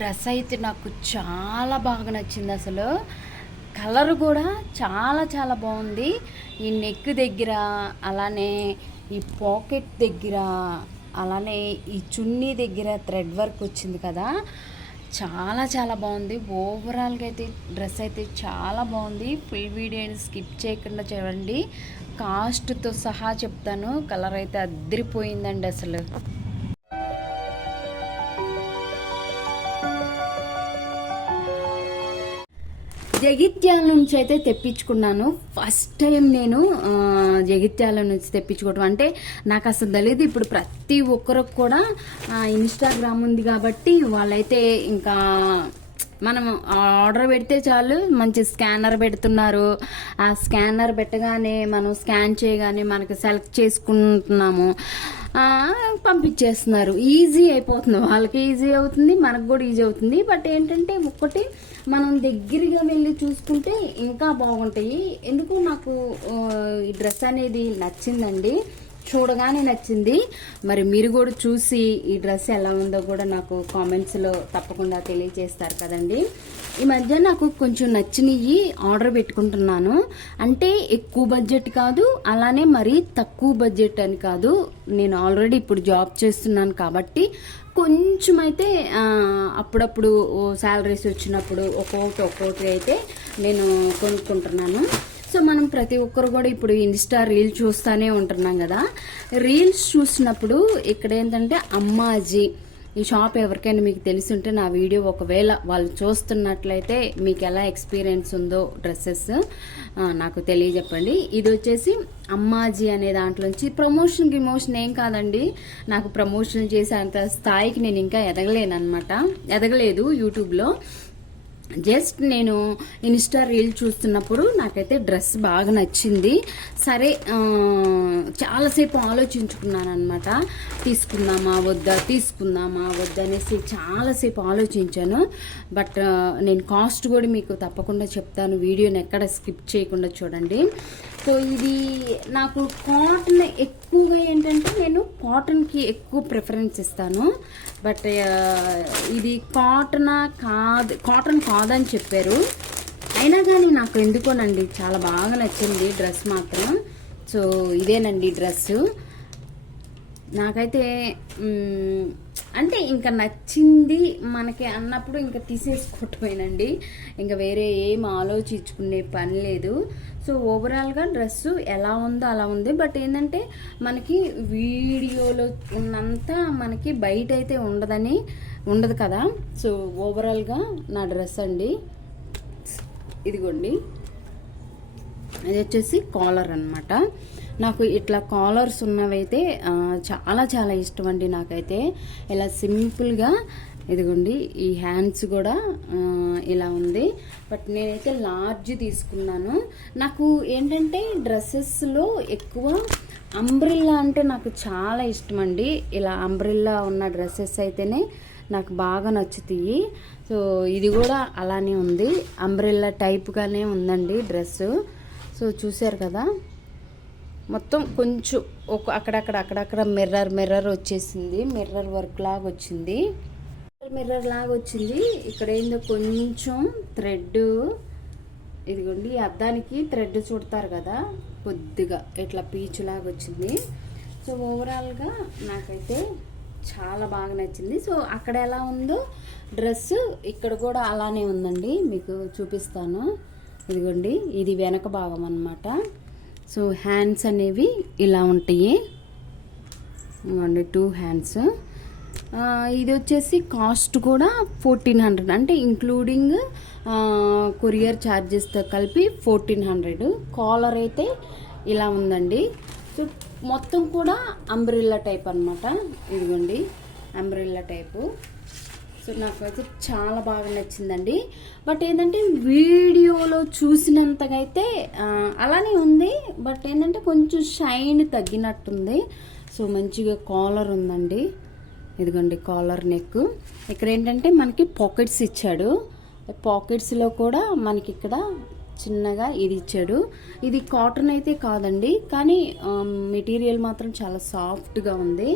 Dress అయితే నాకు చాలా బాగా నచ్చింది. అసలు కలర్ కూడా చాలా చాలా బాగుంది. ఈ నెక్ దగ్గర, అలానే ఈ పాకెట్ దగ్గర, అలానే ఈ చున్నీ దగ్గర థ్రెడ్ వర్క్ వచ్చింది కదా, చాలా చాలా బాగుంది. ఓవరాల్గా అయితే డ్రెస్ అయితే చాలా బాగుంది. ఫుల్ వీడియోని స్కిప్ చేయకుండా చూడండి. కాస్ట్తో సహా చెప్తాను. కలర్ అయితే అద్దరిపోయిందండి అసలు. జగిత్యాల నుంచి అయితే తెప్పించుకున్నాను. ఫస్ట్ టైం నేను జగిత్యాల నుంచి తెప్పించుకోవడం అంటే నాకు అసలు తెలియదు. ఇప్పుడు ప్రతి ఒక్కరికి కూడా ఇన్స్టాగ్రామ్ ఉంది కాబట్టి వాళ్ళైతే ఇంకా మనం ఆర్డర్ పెడితే చాలు, మంచి స్కానర్ పెడుతున్నారు. ఆ స్కానర్ పెట్టగానే మనం స్కాన్ చేయగానే మనకి సెలెక్ట్ చేసుకుంటున్నాము, పంపించేస్తున్నారు. ఈజీ అయిపోతుంది. వాళ్ళకి ఈజీ అవుతుంది, మనకు కూడా ఈజీ అవుతుంది. బట్ ఏంటంటే ఒక్కటి మనం దగ్గరగా వెళ్ళి చూసుకుంటే ఇంకా బాగుంటాయి. ఎందుకు నాకు ఈ డ్రెస్ అనేది నచ్చిందండి, చూడగానే నచ్చింది. మరి మీరు కూడా చూసి ఈ డ్రెస్ ఎలా ఉందో కూడా నాకు కామెంట్స్లో తప్పకుండా తెలియజేస్తారు కదండి. ఈ మధ్య నాకు కొంచెం నచ్చినవి ఆర్డర్ పెట్టుకుంటున్నాను. అంటే ఎక్కువ బడ్జెట్ కాదు, అలానే మరీ తక్కువ బడ్జెట్ అని కాదు. నేను ఆల్రెడీ ఇప్పుడు జాబ్ చేస్తున్నాను కాబట్టి కొంచెం అయితే అప్పుడప్పుడు శాలరీస్ వచ్చినప్పుడు ఒక్కొక్కటి అయితే నేను కొనుక్కుంటున్నాను. సో మనం ప్రతి ఒక్కరు కూడా ఇప్పుడు ఇన్స్టా రీల్ చూస్తూనే ఉంటున్నాం కదా. రీల్స్ చూసినప్పుడు ఇక్కడ ఏంటంటే అమ్మాజీ ఈ షాప్ ఎవరికైనా మీకు తెలిసి ఉంటే నా వీడియో ఒకవేళ వాళ్ళు చూస్తున్నట్లయితే మీకు ఎలా ఎక్స్పీరియన్స్ ఉందో డ్రెస్సెస్ నాకు తెలియజెప్పండి. ఇది వచ్చేసి అమ్మాజీ అనే దాంట్లోంచి ప్రమోషన్ ఏం కాదండి. నాకు ప్రమోషన్ చేసే అంత స్థాయికి నేను ఇంకా ఎదగలేదు యూట్యూబ్లో. జస్ట్ నేను ఇన్స్టా రీల్ చూస్తున్నప్పుడు నాకైతే డ్రెస్ బాగా నచ్చింది. సరే చాలాసేపు ఆలోచించుకున్నాను అనమాట. తీసుకుందామా వద్దా అనేసి చాలాసేపు ఆలోచించాను. బట్ నేను కాస్ట్ కూడా మీకు తప్పకుండా చెప్తాను. వీడియోని ఎక్కడ స్కిప్ చేయకుండా చూడండి. సో ఇది నాకు కాటన్ ఎక్కువగా ఏంటంటే నేను కాటన్కి ఎక్కువ ప్రిఫరెన్స్ ఇస్తాను. బట్ ఇది కాటన్ కాదని చెప్పారు. అయినా కానీ నాకు ఎందుకోనండి చాలా బాగా నచ్చింది డ్రెస్ మాత్రం. సో ఇదేనండి డ్రెస్సు. నాకైతే అంటే ఇంకా నచ్చింది మనకి అన్నప్పుడు ఇంకా తీసేసుకోవటమేనండి. ఇంకా వేరే ఏం ఆలోచించుకునే పని లేదు. సో ఓవరాల్గా డ్రెస్సు ఎలా ఉందో అలా ఉంది. బట్ ఏంటంటే మనకి వీడియోలో ఉన్నంత మనకి బయట అయితే ఉండదు కదా. సో ఓవరాల్గా నా డ్రెస్ అండి ఇదిగోండి. ఇది వచ్చేసి కాలర్ అన్నమాట. నాకు ఇట్లా కాలర్స్ ఉన్నవైతే చాలా చాలా ఇష్టం అండి. నాకైతే ఇలా సింపుల్గా ఇదిగోండి. ఈ హ్యాండ్స్ కూడా ఇలా ఉంది. బట్ నేనైతే లార్జ్ తీసుకున్నాను. నాకు ఏంటంటే డ్రెస్సెస్లో ఎక్కువ అంబ్రిల్లా అంటే నాకు చాలా ఇష్టం అండి. ఇలా అంబ్రిల్లా ఉన్న డ్రెస్సెస్ అయితేనే నాకు బాగా నచ్చుతాయి. సో ఇది కూడా అలానే ఉంది, అంబ్రిల్లా టైప్గానే ఉందండి డ్రెస్సు. సో చూసారు కదా, మొత్తం కొంచెం అక్కడక్కడ మిర్రర్ వచ్చేసింది. మిర్రర్ వర్క్ లాగా వచ్చింది. ఇక్కడ ఏందో కొంచెం థ్రెడ్, ఇదిగోండి అద్దానికి థ్రెడ్ చుడతారు కదా, కొద్దిగా ఇట్లా పీచు లాగా వచ్చింది. సో ఓవరాల్గా నాకైతే చాలా బాగా నచ్చింది. సో అక్కడ ఎలా ఉందో డ్రెస్ ఇక్కడ కూడా అలానే ఉందండి. మీకు చూపిస్తాను. ఇదిగోండి ఇది వెనక భాగం అన్నమాట. సో హ్యాండ్స్ అనేవి ఇలా ఉంటాయి, 2 హ్యాండ్స్. ఇది వచ్చేసి కాస్ట్ కూడా 1400, అంటే ఇంక్లూడింగ్ కొరియర్ ఛార్జెస్తో కలిపి 1400. కాలర్ అయితే ఇలా ఉందండి. సో మొత్తం కూడా అంబ్రిల్లా టైప్ అనమాట. ఇదిగోండి అంబ్రిల్లా టైపు. సో నాకు అయితే చాలా బాగా నచ్చిందండి. బట్ ఏంటంటే వీడియోలో చూసినంతగా అయితే అలానే ఉంది. బట్ ఏంటంటే కొంచెం షైన్ తగ్గినట్టుంది. సో మంచిగా కాలర్ ఉందండి. ఇదిగోండి కాలర్ నెక్. ఇక్కడ ఏంటంటే మనకి పాకెట్స్ ఇచ్చాడు. పాకెట్స్లో కూడా మనకి ఇక్కడ చిన్నగా ఇది ఇచ్చాడు. ఇది కాటన్ అయితే కాదండి, కానీ మెటీరియల్ మాత్రం చాలా సాఫ్ట్గా ఉంది.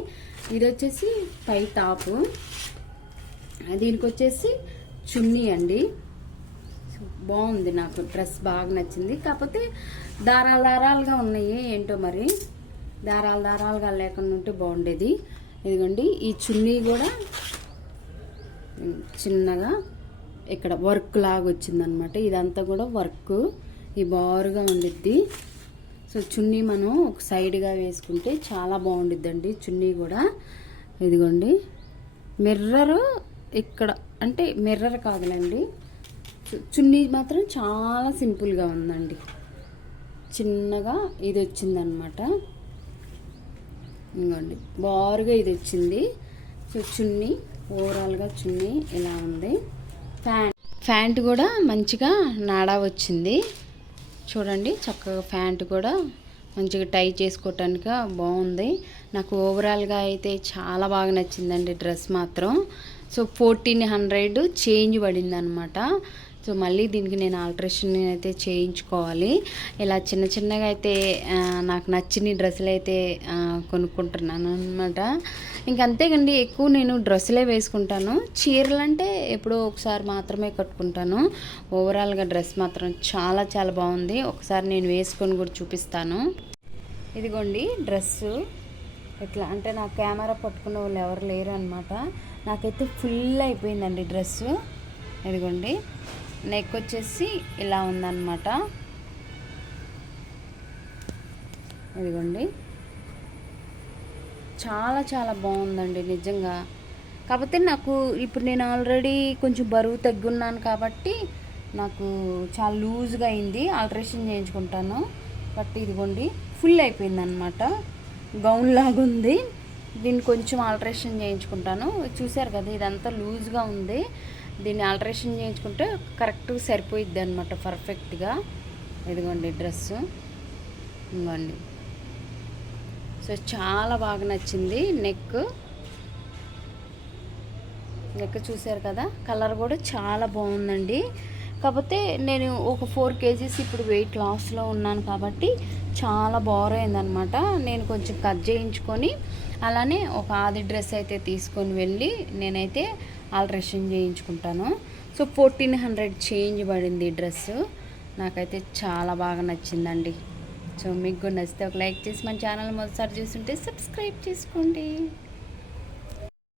ఇది వచ్చేసి పై టాపు. దీనికి వచ్చేసి చున్నీ అండి. బాగుంది, నాకు డ్రెస్ బాగా నచ్చింది. కాకపోతే దారాలుగా ఉన్నాయి, ఏంటో మరి దారాలుగా లేకుండా ఉంటే బాగుండేది. ఇదిగోండి ఈ చున్నీ కూడా చిన్నగా ఇక్కడ వర్క్ లాగా వచ్చిందనమాట. ఇదంతా కూడా వర్క్, ఈ బారుగా ఉండిద్ది. సో చున్నీ మనం ఒక సైడ్గా వేసుకుంటే చాలా బాగుండిద్దండి చున్నీ కూడా. ఇదిగోండి మిర్రరు ఇక్కడ, అంటే మిర్రర్ కాదులండి, చున్నీ మాత్రం చాలా సింపుల్గా ఉందండి. చిన్నగా ఇది వచ్చిందనమాట. ఇంకోండి బారుగా ఇది వచ్చింది. సో చున్నీ ఓవరాల్గా చున్నీ ఇలా ఉంది. ప్యాంట్ కూడా మంచిగా నాడా వచ్చింది చూడండి. చక్కగా ప్యాంట్ కూడా మంచిగా టై చేసుకోవటానికి బాగుంది. నాకు ఓవరాల్గా అయితే చాలా బాగా నచ్చిందండి డ్రెస్ మాత్రం. సో 1400 చేంజ్ పడింది అనమాట. సో మళ్ళీ దీనికి నేను ఆల్ట్రేషన్ అయితే చేయించుకోవాలి. ఇలా చిన్నగా అయితే నాకు నచ్చిన డ్రెస్సులు అయితే కొనుక్కుంటున్నాను అనమాట. ఇంకంతేకండి, ఎక్కువ నేను డ్రెస్సులే వేసుకుంటాను. చీరలు అంటే ఎప్పుడో ఒకసారి మాత్రమే కట్టుకుంటాను. ఓవరాల్గా డ్రెస్ మాత్రం చాలా చాలా బాగుంది. ఒకసారి నేను వేసుకొని కూడా చూపిస్తాను. ఇదిగోండి డ్రెస్సు ఎట్లా అంటే, నా కెమెరా పట్టుకునే వాళ్ళు ఎవరు లేరు అనమాట. నాకైతే ఫుల్ అయిపోయిందండి డ్రెస్సు. ఇదిగోండి నెక్ వచ్చేసి ఇలా ఉందన్నమాట. ఇదిగోండి చాలా చాలా బాగుందండి నిజంగా. కాకపోతే నాకు ఇప్పుడు నేను ఆల్రెడీ కొంచెం బరువు తగ్గున్నాను కాబట్టి నాకు చాలా లూజ్గా అయింది. ఆల్ట్రేషన్ చేయించుకుంటాను. బట్ ఇదిగోండి ఫుల్ అయిపోయిందన్నమాట, గౌన్ లాగా ఉంది. దీన్ని కొంచెం ఆల్ట్రేషన్ చేయించుకుంటాను. చూసారు కదా ఇదంతా లూజ్గా ఉంది. దీన్ని ఆల్ట్రేషన్ చేయించుకుంటే కరెక్ట్గా సరిపోయిద్ది అనమాట, పర్ఫెక్ట్గా. ఇదిగోండి డ్రెస్సు, ఇదిగోండి. సో చాలా బాగా నచ్చింది. నెక్ చూసారు కదా, కలర్ కూడా చాలా బాగుందండి. కాకపోతే నేను ఒక 4 kgs ఇప్పుడు వెయిట్ లాస్లో ఉన్నాను కాబట్టి చాలా బారైందనమాట. నేను కొంచెం కట్ చేయించుకొని అలానే ఒక ఆది డ్రెస్ అయితే తీసుకొని వెళ్ళి నేనైతే ఆల్ట్రేషన్ చేయించుకుంటాను. సో 1400 చేంజ్ పడింది ఈ డ్రెస్సు. నాకైతే చాలా బాగా నచ్చిందండి. సో మీకు కూడా నచ్చితే ఒక లైక్ చేసి మన ఛానల్ మొదటిసారి చూస్తుంటే సబ్స్క్రైబ్ చేసుకోండి.